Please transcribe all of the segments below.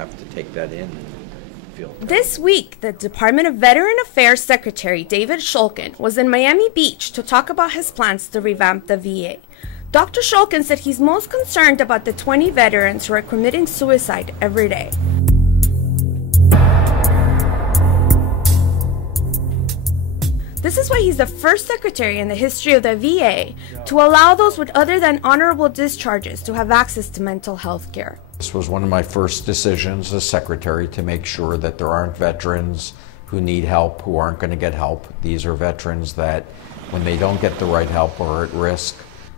have to take that in and feel. This week, the Department of Veterans Affairs Secretary David Shulkin was in Miami Beach to talk about his plans to revamp the VA. Dr. Shulkin said he's most concerned about the 20 veterans who are committing suicide every day. This is why he's the first secretary in the history of the VA to allow those with other than honorable discharges to have access to mental health care. This was one of my first decisions as secretary, to make sure that there aren't veterans who need help who aren't going to get help. These are veterans that, when they don't get the right help, are at risk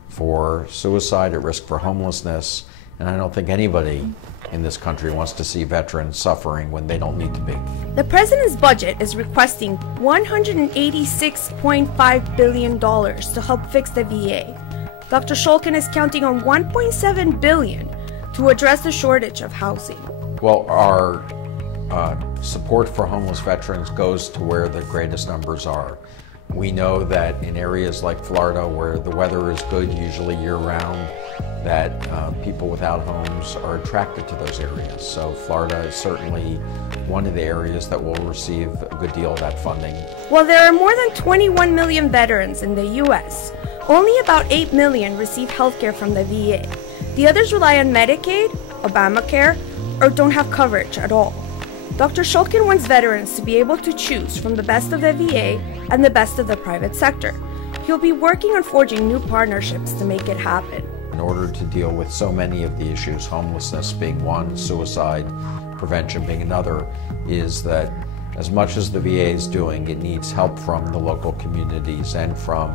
for suicide, at risk for homelessness, and I don't think anybody in this country wants to see veterans suffering when they don't need to be. The president's budget is requesting $186.5 billion to help fix the VA. Dr. Shulkin is counting on $1.7 billion to address the shortage of housing. Well, our support for homeless veterans goes to where the greatest numbers are. We know that in areas like Florida, where the weather is good, usually year-round, that people without homes are attracted to those areas. So Florida is certainly one of the areas that will receive a good deal of that funding. While there are more than 21 million veterans in the U.S., only about 8 million receive health care from the VA. The others rely on Medicaid, Obamacare, or don't have coverage at all. Dr. Shulkin wants veterans to be able to choose from the best of the VA and the best of the private sector. He'll be working on forging new partnerships to make it happen. In order to deal with so many of the issues, homelessness being one, suicide prevention being another, is that as much as the VA is doing, it needs help from the local communities and from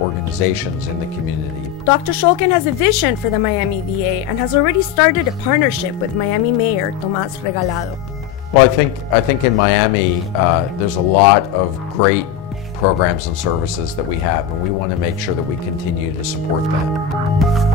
organizations in the community. Dr. Shulkin has a vision for the Miami VA and has already started a partnership with Miami Mayor Tomás Regalado. Well, I think in Miami there's a lot of great programs and services that we have, and we want to make sure that we continue to support them.